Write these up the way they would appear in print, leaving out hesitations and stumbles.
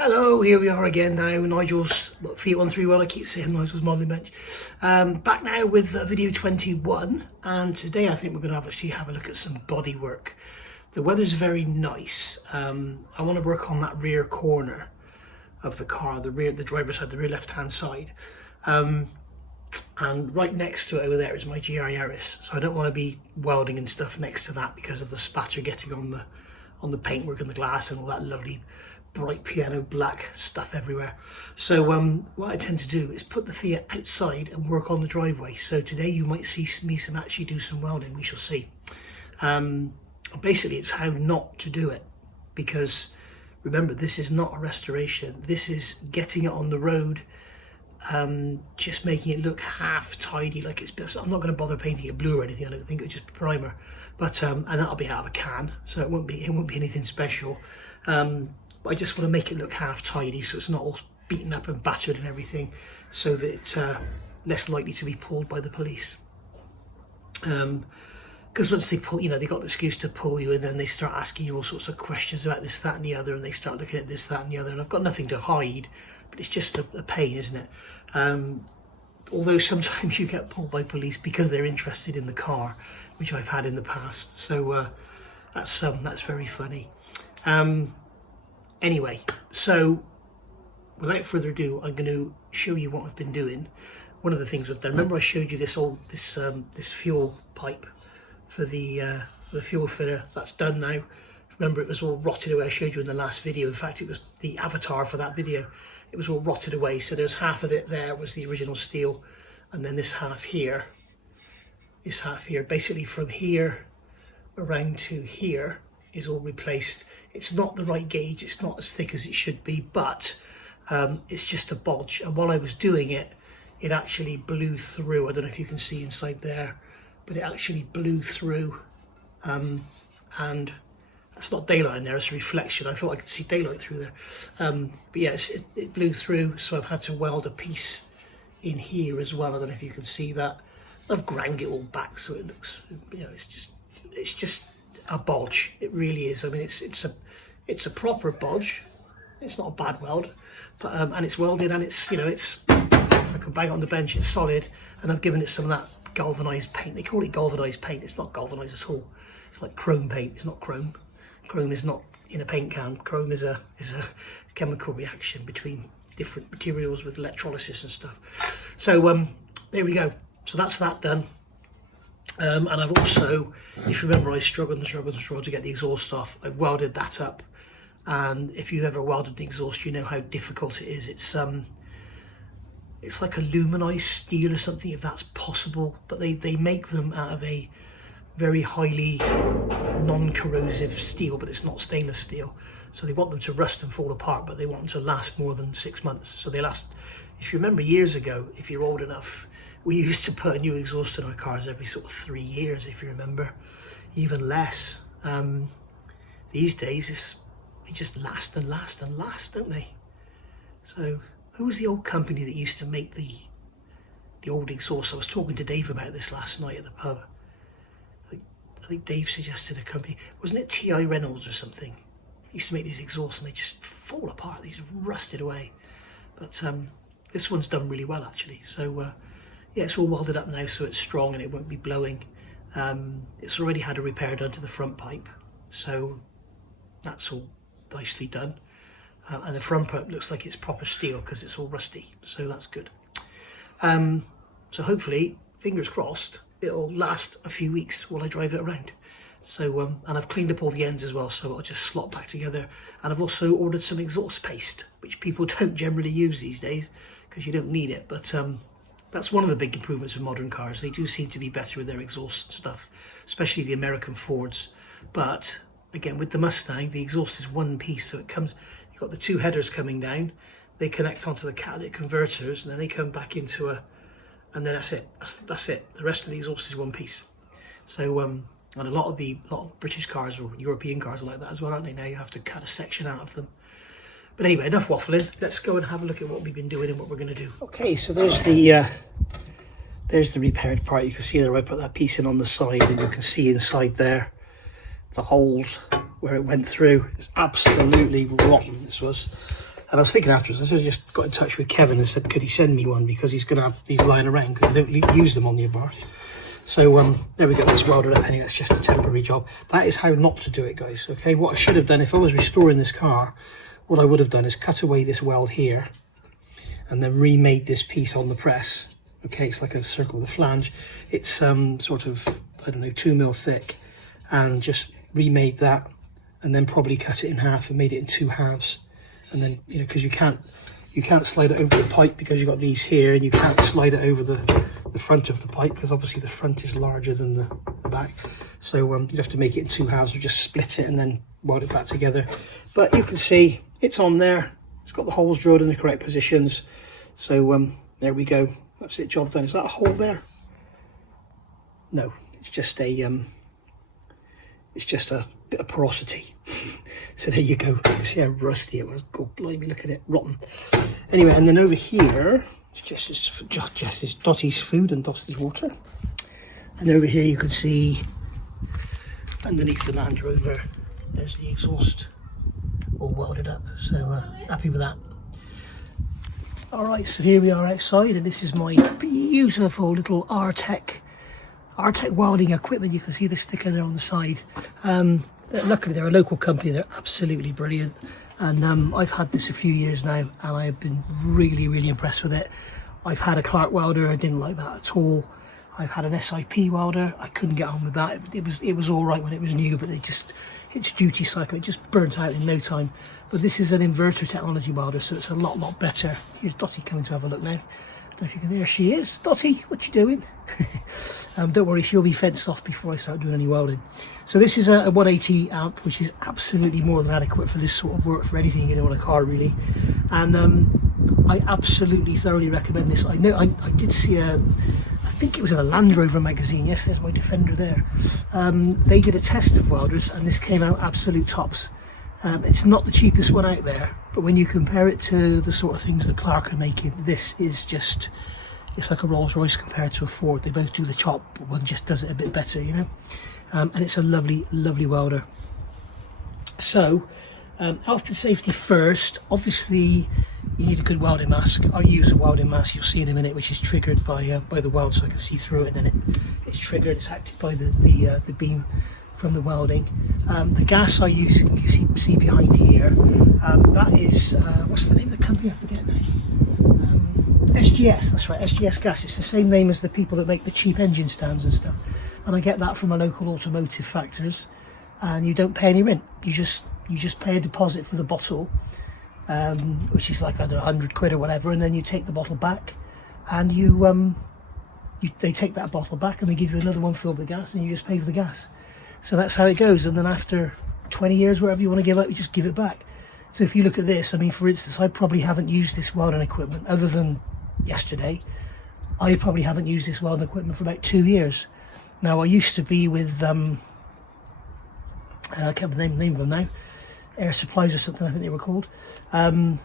Hello, here we are again now. Nigel's feet 131. I keep saying Nigel's modelling bench. Back now with video 21, and today I think we're going to actually have a look at some bodywork. The weather's very nice. I want to work on that rear corner of the car, the driver's side, the rear left-hand side. And right next to it over there is my GR Yaris, so I don't want to be welding and stuff next to that because of the spatter getting on the paintwork and the glass and all that lovely bright piano black stuff everywhere. So what I tend to do is put the Fiat outside and work on the driveway. So today you might see me actually do some welding, we shall see. Basically it's how not to do it, because remember, this is not a restoration, this is getting it on the road, just making it look half tidy, like it's best. I'm not going to bother painting it blue or anything, I don't think, it's just primer, but and that'll be out of a can, so it won't be anything special. But I just want to make it look half tidy so it's not all beaten up and battered and everything, so that it's less likely to be pulled by the police. Because once they pull, you know, they got an excuse to pull you, and then they start asking you all sorts of questions about this, that and the other, and they start looking at this, that and the other, and I've got nothing to hide, but it's just a pain, isn't it? Although sometimes you get pulled by police because they're interested in the car, which I've had in the past, so that's very funny. Anyway, so without further ado, I'm going to show you what I've been doing. One of the things I've done, remember I showed you this fuel pipe for the fuel filler. That's done now. Remember, it was all rotted away. I showed you in the last video. In fact, it was the avatar for that video. It was all rotted away. So there's half of it there was the original steel, and then this half here, basically from here around to here is all replaced. It's not the right gauge, it's not as thick as it should be, but it's just a bodge. And while I was doing it, it actually blew through. I don't know if you can see inside there, but it actually blew through. And that's not daylight in there, it's a reflection. I thought I could see daylight through there. But yes, it blew through, so I've had to weld a piece in here as well. I don't know if you can see that. I've ground it all back so it looks, you know, it's just a bodge. It really is. I mean, it's a proper bodge. It's not a bad weld, but and it's welded, and it's, you know, it's, I can bang it on the bench, it's solid, and I've given it some of that galvanized paint. They call it galvanized paint. It's not galvanized at all. It's like chrome paint. It's not chrome. Chrome is not in a paint can. Chrome is a chemical reaction between different materials with electrolysis and stuff. So there we go. So that's that done. And I've also, if you remember, I struggled to get the exhaust off. I've welded that up, and if you've ever welded an exhaust, you know how difficult it is. It's like aluminized steel or something, if that's possible, but they make them out of a very highly non-corrosive steel, but it's not stainless steel. So they want them to rust and fall apart, but they want them to last more than 6 months. So they last, if you remember years ago, if you're old enough, we used to put a new exhaust in our cars every sort of 3 years, if you remember, even less. These days, they just last and last and last, don't they? So, who was the old company that used to make the old exhaust? I was talking to Dave about this last night at the pub. I think Dave suggested a company, wasn't it T.I. Reynolds or something? Used to make these exhausts and they just fall apart, they just rusted away. But this one's done really well, actually. So, yeah, it's all welded up now so it's strong and it won't be blowing. It's already had a repair done to the front pipe, so that's all nicely done. And the front pipe looks like it's proper steel because it's all rusty, so that's good. So hopefully, fingers crossed, it'll last a few weeks while I drive it around. So, and I've cleaned up all the ends as well, so it'll just slot back together. And I've also ordered some exhaust paste, which people don't generally use these days because you don't need it, but that's one of the big improvements of modern cars. They do seem to be better with their exhaust stuff, especially the American Fords. But again, with the Mustang, the exhaust is one piece, so it comes, you've got the two headers coming down, they connect onto the catalytic converters, and then they come back into and then that's it. That's it. The rest of the exhaust is one piece. So, and a lot of British cars or European cars are like that as well, aren't they? Now you have to cut a section out of them. But anyway, enough waffling. Let's go and have a look at what we've been doing and what we're going to do. Okay, so there's the repaired part. You can see there I put that piece in on the side, and you can see inside there the holes where it went through. It's absolutely rotten, this was. And I was thinking afterwards, I just got in touch with Kevin and said, could he send me one, because he's going to have these lying around because I don't use them on the bar. So there we go, that's welded up anyway. It's just a temporary job. That is how not to do it, guys. Okay, what I should have done if I was restoring this car, what I would have done is cut away this weld here and then remade this piece on the press. Okay, it's like a circle with a flange. It's sort of, I don't know, 2 mil thick, and just remade that, and then probably cut it in half and made it in 2 halves. And then, you know, because you can't slide it over the pipe because you've got these here, and you can't slide it over the front of the pipe because obviously the front is larger than the back. So you'd have to make it in 2 halves, or just split it and then weld it back together. But you can see it's on there. It's got the holes drilled in the correct positions. So there we go. That's it, job done. Is that a hole there? No, it's just a bit of porosity. So there you go. You can see how rusty it was. God blimey, look at it, rotten. Anyway, and then over here, it's Jess's Dottie's food and Dottie's water. And over here you can see underneath the Land Rover, there's the exhaust all welded up. So happy with that. All right, so here we are outside, and this is my beautiful little Artec welding equipment. You can see the sticker there on the side. Luckily they're a local company, they're absolutely brilliant, and I've had this a few years now, and I've been really impressed with it. I've had a Clark welder, I didn't like that at all. I've had an SIP welder, I couldn't get on with that. It was all right when it was new, but its duty cycle, it just burnt out in no time. But this is an inverter technology welder, so it's a lot better. Here's Dottie coming to have a look now. I don't know if you can, there she is. Dottie, what you doing? Don't worry, she'll be fenced off before I start doing any welding. So this is a 180 amp, which is absolutely more than adequate for this sort of work, for anything you do on a car really. And I absolutely thoroughly recommend this. I know I did see I think it was in a Land Rover magazine. Yes, there's my Defender there. They did a test of welders, and this came out absolute tops. It's not the cheapest one out there, but when you compare it to the sort of things that Clark are making, this is just, it's like a Rolls Royce compared to a Ford. They both do the chop, but one just does it a bit better, you know. And it's a lovely welder. So health and safety first. Obviously you need a good welding mask. I use a welding mask, you'll see in a minute, which is triggered by the weld, so I can see through it, and then it's triggered, it's acted by the beam from the welding. The gas I use, you see behind here, that is what's the name of the company, I forget now. SGS, that's right, SGS gas. It's the same name as the people that make the cheap engine stands and stuff, and I get that from a local automotive factors, and you don't pay any rent. You just pay a deposit for the bottle, which is like under 100 quid or whatever, and then you take the bottle back, and they take that bottle back and they give you another one filled with gas, and you just pay for the gas. So that's how it goes, and then after 20 years, whatever you want to give up, you just give it back. So if you look at this, I mean, for instance, I probably haven't used this welding equipment other than yesterday. I probably haven't used this welding equipment for about 2 years. Now, I used to be with I can't remember the name of them now, Air Supplies or something, I think they were called, and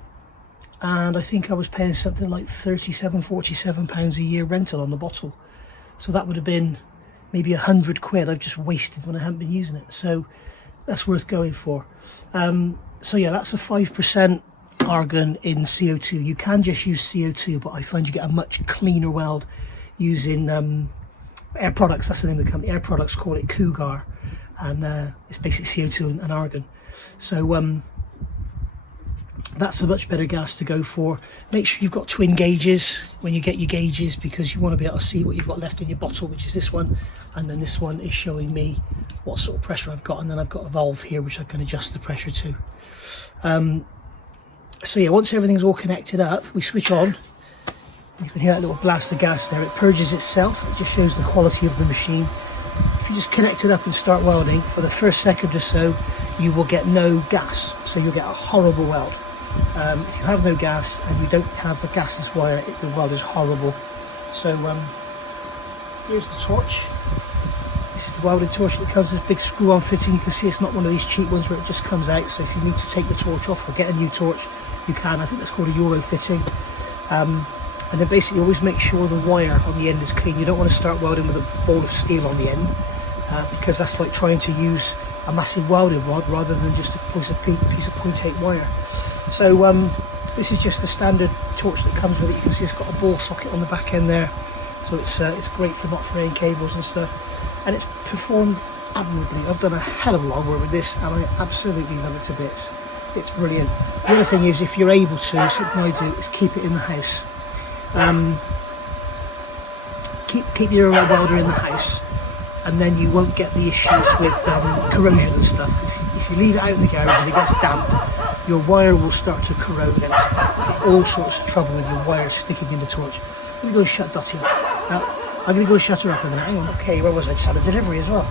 I think I was paying something like £47 a year rental on the bottle. So that would have been maybe 100 quid I've just wasted when I haven't been using it. So that's worth going for. So yeah, that's a 5% argon in CO2. You can just use CO2, but I find you get a much cleaner weld using Air Products. That's the name of the company. Air Products call it Cougar, and it's basically CO2 and argon. So that's a much better gas to go for. Make sure you've got twin gauges when you get your gauges, because you want to be able to see what you've got left in your bottle, which is this one, and then this one is showing me what sort of pressure I've got, and then I've got a valve here which I can adjust the pressure to. So yeah, once everything's all connected up, we switch on. You can hear that little blast of gas there. It purges itself. It just shows the quality of the machine. If you just connect it up and start welding, for the first second or so, you will get no gas. So you'll get a horrible weld. If you have no gas and you don't have a gasless wire, the weld is horrible. So here's the torch. This is the welded torch that comes with a big screw-on fitting. You can see it's not one of these cheap ones where it just comes out. So if you need to take the torch off or get a new torch, you can. I think that's called a Euro fitting. And then basically always make sure the wire on the end is clean. You don't want to start welding with a ball of steel on the end, because that's like trying to use a massive welding rod rather than just a piece of .8 wire. So This is just the standard torch that comes with it. You can see it's got a ball socket on the back end there, so it's great for not fraying cables and stuff, and it's performed admirably. I've done a hell of a lot of work with this and I absolutely love it to bits. It's brilliant. The other thing is, if you're able to, something I do is keep it in the house. Keep your welder in the house, and then you won't get the issues with corrosion and stuff. If you leave it out in the garage and it gets damp, your wire will start to corrode and it's all sorts of trouble with your wires sticking in the torch. I'm going to go and shut Dottie up. Now, I'm going to go and shut her up a minute. Hang on, okay, where was I? Just had a delivery as well.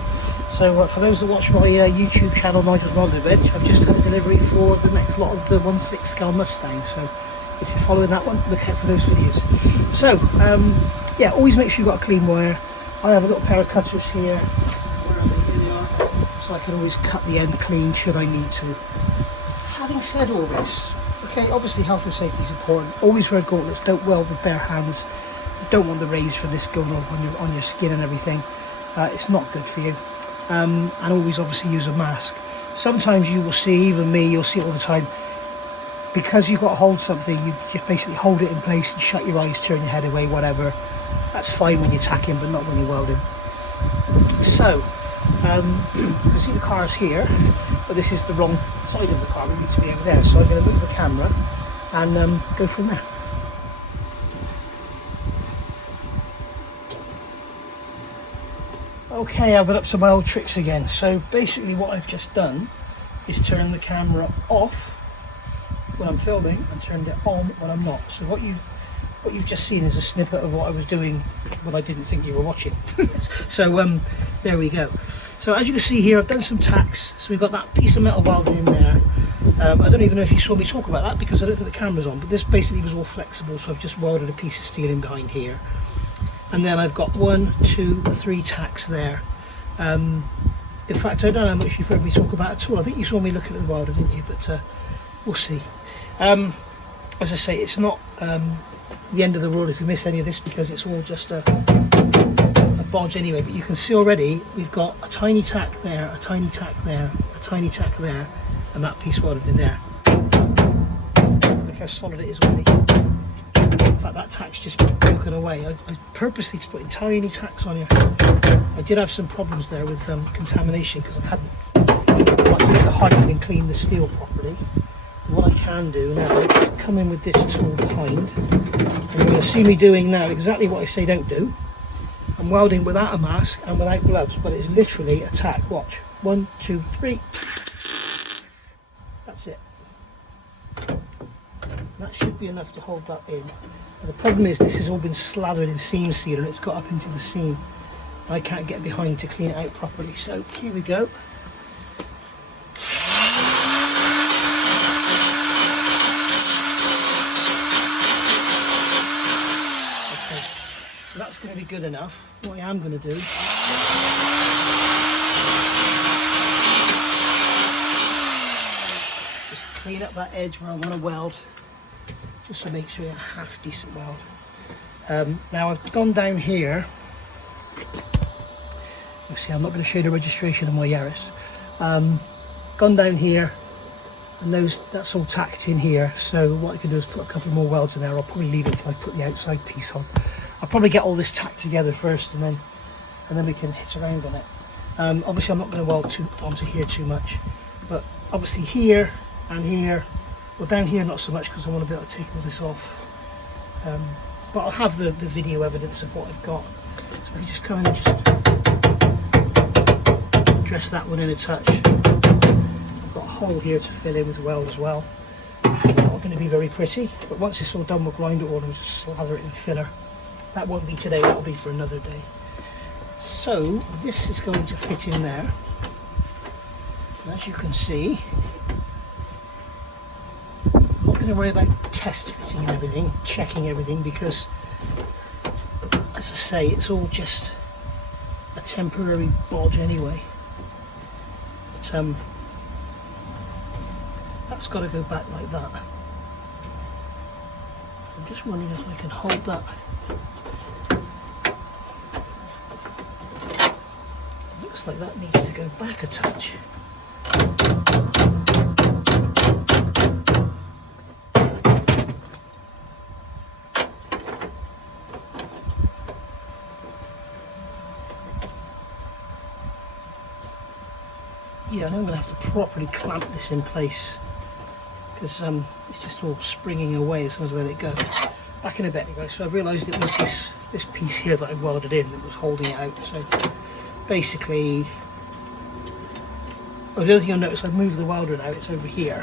So for those that watch my YouTube channel, Nigel's Modeling Bench, I've just had a delivery for the next lot of the 1.6 scale Mustang. So if you're following that one, look out for those videos. So yeah, always make sure you've got a clean wire. I have a little pair of cutters here. Where are they? Here they are. So I can always cut the end clean should I need to. Having said all this, okay, obviously health and safety is important. Always wear gauntlets. Don't weld with bare hands. You don't want the rays from this going on your skin and everything. It's not good for you. And always obviously use a mask. Sometimes you will see, even me, you'll see it all the time, because you've got to hold something, you just basically hold it in place and shut your eyes, turn your head away, whatever. That's fine when you're tacking, but not when you're welding. So you can see the car's here, but this is the wrong side of the car. We need to be over there, so I'm going to move the camera and go from there. Okay, I've been up to my old tricks again. So basically what I've just done is turn the camera off when I'm filming and turned it on when I'm not. So what you've just seen is a snippet of what I was doing when I didn't think you were watching. So there we go. So as you can see here, I've done some tacks. So we've got that piece of metal welding in there. I don't even know if you saw me talk about that because I don't think the camera's on, but this basically was all flexible. So I've just welded a piece of steel in behind here. And then I've got 1, 2, 3 tacks there. In fact, I don't know how much you've heard me talk about at all. I think you saw me looking at the welder, didn't you? But we'll see. As I say, it's not the end of the world if you miss any of this, because it's all just a bodge anyway. But you can see already we've got a tiny tack there, a tiny tack there, a tiny tack there, and that piece welded in there. Look how solid it is already. In fact, that tack's just broken away. I purposely just putting tiny tacks on here. I did have some problems there with contamination because I hadn't got to get the height and clean the steel properly. What I can do now is come in with this tool behind, and you're going to see me doing now exactly what I say don't do. I'm welding without a mask and without gloves, but it's literally a tack. Watch. 1, 2, 3. That's it. That should be enough to hold that in. And the problem is this has all been slathered in seam sealer and it's got up into the seam. I can't get behind to clean it out properly. So here we go. Okay, so that's going to be good enough. What I am going to do just clean up that edge where I want to weld, just to make sure you have a half decent weld. Now I've gone down here. You see, I'm not going to show you the registration of my Yaris. Gone down here, and that's all tacked in here. So what I can do is put a couple more welds in there. I'll probably leave it until I put the outside piece on. I'll probably get all this tacked together first, and then we can hit around on it. Obviously I'm not going to weld onto here too much, but obviously here and here. Well, down here not so much because I want to be able to take all this off. But I'll have the video evidence of what I've got. So we just come in and just dress that one in a touch. I've got a hole here to fill in with weld as well. It's not going to be very pretty, but once it's all done we'll grind it all and just slather it in filler. That won't be today, that'll be for another day. So this is going to fit in there. And as you can see, I'm not going to worry about test fitting everything, checking everything, because as I say, it's all just a temporary bodge anyway. But that's got to go back like that. So I'm just wondering if I can hold that. Looks like that needs to go back a touch. yeah, I'm going to have to properly clamp this in place because it's just all springing away as soon as I let it go. Back in a bit anyway. So I've realised it was this piece here that I welded in that was holding it out. So basically, oh, the other thing I noticed, I've moved the welder now. It's over here.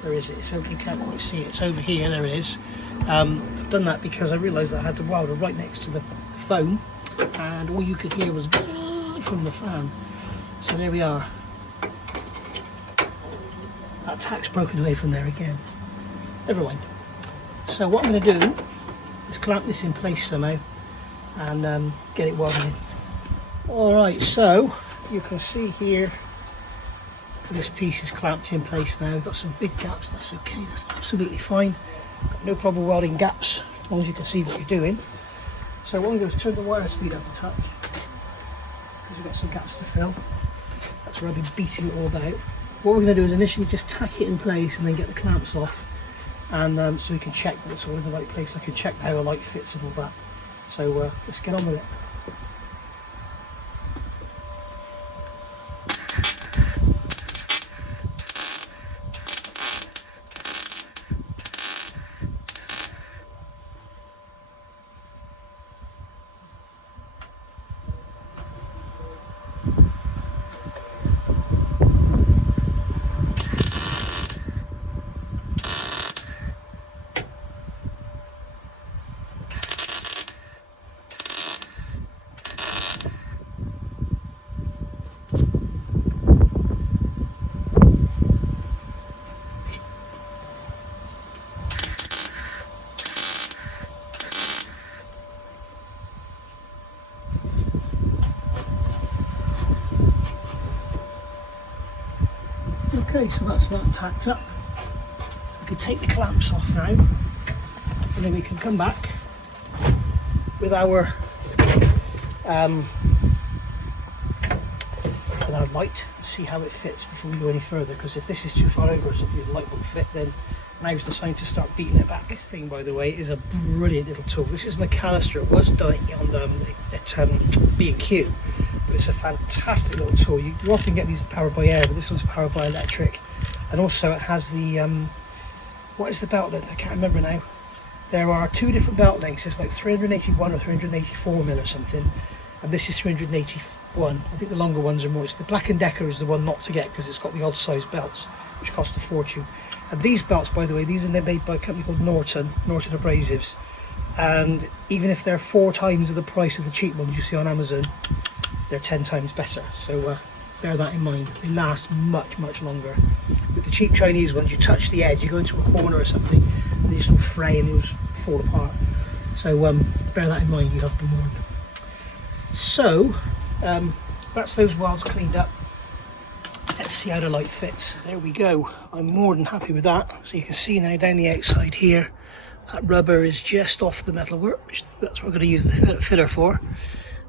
Where is it? So you can't quite see it. It's over here. There it is. I've done that because I realised that I had the welder right next to the phone, and all you could hear was from the fan. So there we are. That tack's broken away from there again. Never mind. So what I'm going to do is clamp this in place somehow and get it welded in. Alright, so you can see here this piece is clamped in place now. We've got some big gaps, that's okay, that's absolutely fine. Got no problem welding gaps as long as you can see what you're doing. So what I'm going to do is turn the wire speed up a touch because we've got some gaps to fill. That's where I've been beating it all about. What we're going to do is initially just tack it in place and then get the clamps off, and so we can check that it's all in the right place. I can check how the light fits and all that. So let's get on with it. Okay, so that's that tacked up. We can take the clamps off now, and then we can come back with our light and see how it fits before we go any further. Because if this is too far over, so the light won't fit, then now's the time to start beating it back. This thing, by the way, is a brilliant little tool. This is McAllister. It was done at B&Q. It's a fantastic little tool. You often get these powered by air, but this one's powered by electric. And also it has the, what is the belt length? I can't remember now. There are two different belt lengths. It's like 381 or 384 mil or something. And this is 381. I think the longer ones are more. It's the Black & Decker is the one not to get because it's got the odd size belts, which cost a fortune. And these belts, by the way, these are made by a company called Norton Abrasives. And even if they're 4 times the price of the cheap ones you see on Amazon, they're 10 times better. So bear that in mind. They last much longer. With the cheap Chinese ones, you touch the edge, you go into a corner or something, and they just all fray and they just fall apart. So bear that in mind, you have been warned. So that's those welds cleaned up. Let's see how the light fits. There we go. I'm more than happy with that. So you can see now down the outside here, that rubber is just off the metalwork, which that's what we're going to use the filler for.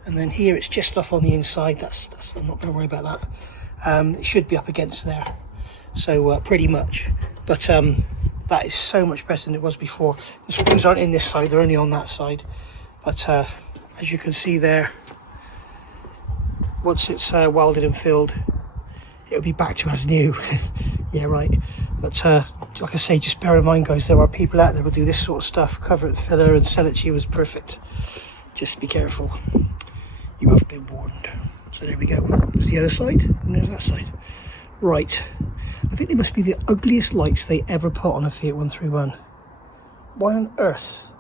And then here it's just off on the inside. That's I'm not going to worry about that. It should be up against there. So pretty much. But that is so much better than it was before. The springs aren't in this side, they're only on that side. But as you can see there, once it's welded and filled, it'll be back to as new. Yeah, right. But like I say, just bear in mind, guys, there are people out there who do this sort of stuff, cover it with filler and sell it to you as perfect. Just be careful. You have been warned. So there we go. There's the other side, and there's that side. Right. I think they must be the ugliest lights they ever put on a Fiat 131. Why on earth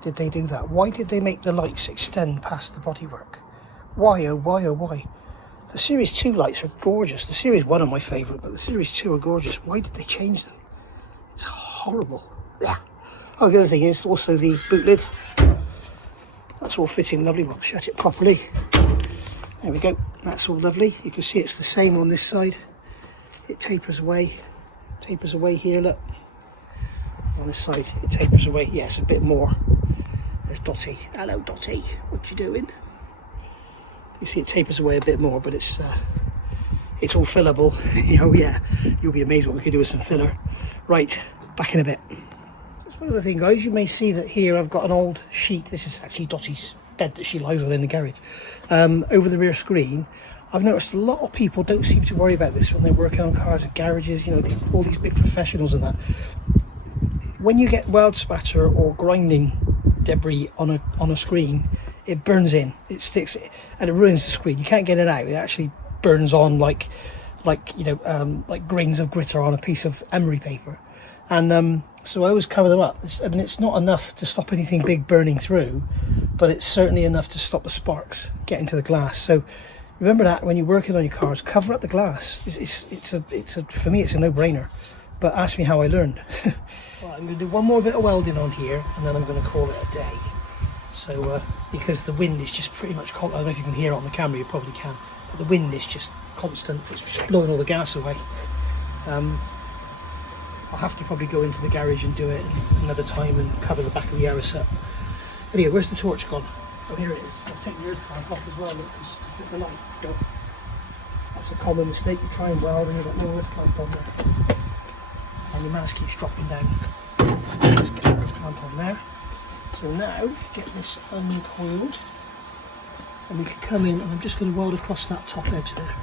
did they do that? Why did they make the lights extend past the bodywork? Why, oh why, oh why? The Series 2 lights are gorgeous. The Series 1 are my favourite, but the Series 2 are gorgeous. Why did they change them? It's horrible. Yeah. Oh, the other thing is also the boot lid. That's all fitting lovely. We'll shut it properly. There we go. That's all lovely. You can see it's the same on this side. It tapers away here, look. On this side, it tapers away. Yes, a bit more. There's Dotty. Hello, Dotty. What you doing? You see it tapers away a bit more, but it's all fillable. Oh yeah, you'll be amazed what we can do with some filler. Right, back in a bit. Just one other thing, guys. You may see that here I've got an old sheet. This is actually Dotty's bed that she lies on in the garage. Over the rear screen, I've noticed a lot of people don't seem to worry about this when they're working on cars in garages, you know, all these big professionals and that. When you get weld spatter or grinding debris on a screen, it burns in, it sticks, and it ruins the screen. You can't get it out. It actually burns on like you know, like grains of glitter on a piece of emery paper. And so I always cover them up. I mean, it's not enough to stop anything big burning through, but it's certainly enough to stop the sparks getting to the glass. So remember that when you're working on your cars, cover up the glass. It's a for me, it's a no-brainer. But ask me how I learned. Well, I'm going to do one more bit of welding on here, and then I'm going to call it a day. So because the wind is just pretty much, I don't know if you can hear it on the camera, you probably can, but the wind is just constant. It's just blowing all the gas away. I'll have to probably go into the garage and do it another time and cover the back of the arrows up. Anyway, where's the torch gone? Oh, here it is. I'll take the earth clamp off as well, look, just to fit the light. Go. That's a common mistake. You try and weld and you've got no earth clamp on there, and the mass keeps dropping down. Let's get the earth clamp on there. So now get this uncoiled, and we can come in, and I'm just going to weld across that top edge there.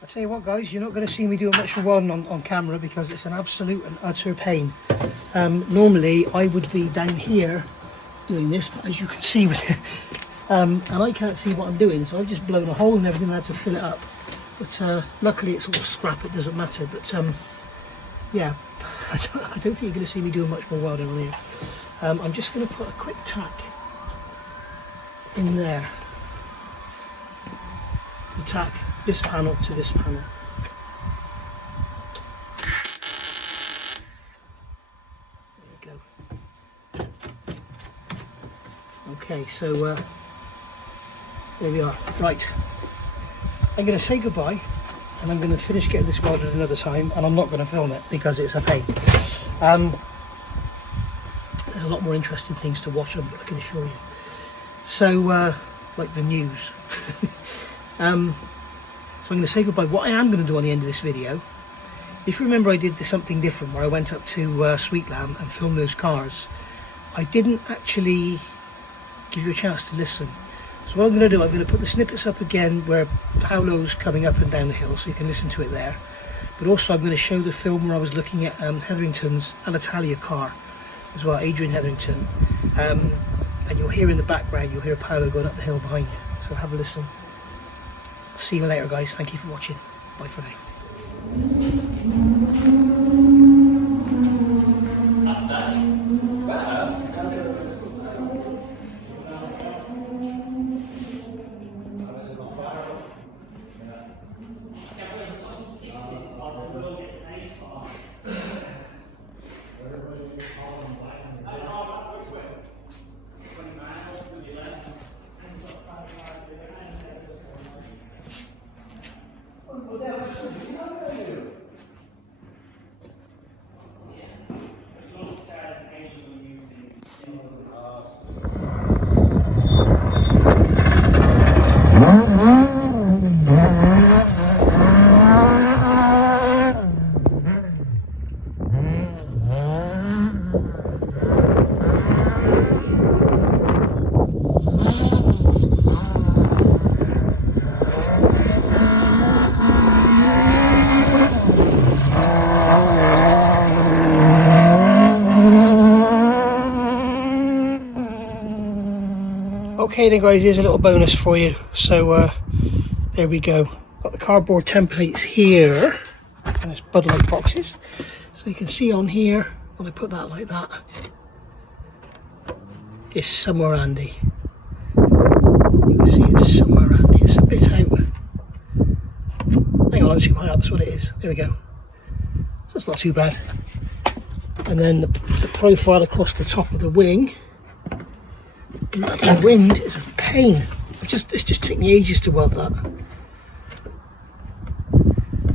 I tell you what, guys, you're not going to see me doing much for welding on camera because it's an absolute and utter pain. Normally I would be down here doing this, but as you can see with it, and I can't see what I'm doing, so I've just blown a hole and everything. I had to fill it up, but luckily it's all scrap, it doesn't matter. But yeah, I don't think you're going to see me doing much more welding on here. I'm just going to put a quick tack in there to tack this panel to this panel. There we go. Okay, so there we are. Right, I'm going to say goodbye, and I'm going to finish getting this welded another time, and I'm not going to film it because it's a pain. There's a lot more interesting things to watch, I can assure you. So like the news. So I'm going to say goodbye. What I am going to do on the end of this video, if you remember, I did something different where I went up to Sweet Lamb and filmed those cars. I didn't actually give you a chance to listen. So what I'm going to do, I'm going to put the snippets up again where Paolo's coming up and down the hill, so you can listen to it there. But also I'm going to show the film where I was looking at Hetherington's Alitalia car as well, Adrian Hetherington. And you'll hear in the background, you'll hear Paolo going up the hill behind you. So have a listen. See you later, guys. Thank you for watching. Bye for Okay then, guys, here's a little bonus for you. So there we go. Got the cardboard templates here, and it's Bud Light boxes. So you can see on here, when I put that like that, it's somewhere handy. You can see it's somewhere handy. It's a bit out. Hang on, I'm too high up. That's what it is. There we go. So it's not too bad. And then the profile across the top of the wing. Bloody wind is a pain. It's just taking me ages to weld that.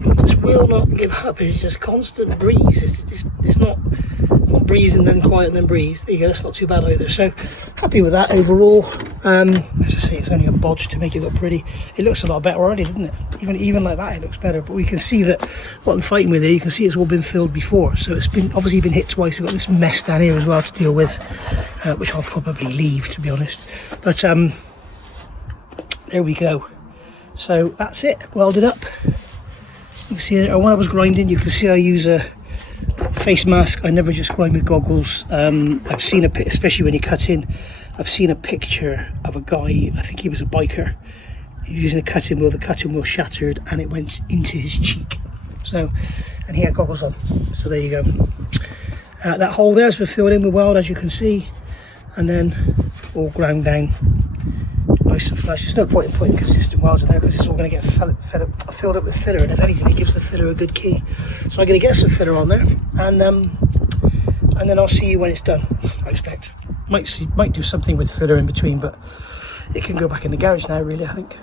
just will not give up. It's just constant breeze. It's not breeze and then quiet and then breeze. There you go, that's not too bad either. So happy with that overall. Let's just see, it's only a bodge to make it look pretty. It looks a lot better already, doesn't it? Even like that, it looks better. But we can see that what I'm fighting with here, you can see it's all been filled before. So it's been obviously been hit twice. We've got this mess down here as well to deal with, which I'll probably leave, to be honest. But there we go. So that's it, welded up. You can see it, when I was grinding, you can see I use a face mask. I never just grind with goggles. I've seen especially when you cut in, I've seen a picture of a guy, I think he was a biker, he was using a cutting wheel. The cutting wheel shattered and it went into his cheek. So, and he had goggles on. So there you go. That hole there has been filled in with weld, as you can see, and then all ground down nice and flush. There's no point in putting consistent welds in there because it's all going to get filled up with filler, and if anything it gives the filler a good key. So I'm going to get some filler on there, and then I'll see you when it's done. I expect might do something with filler in between, but it can go back in the garage now really, I think.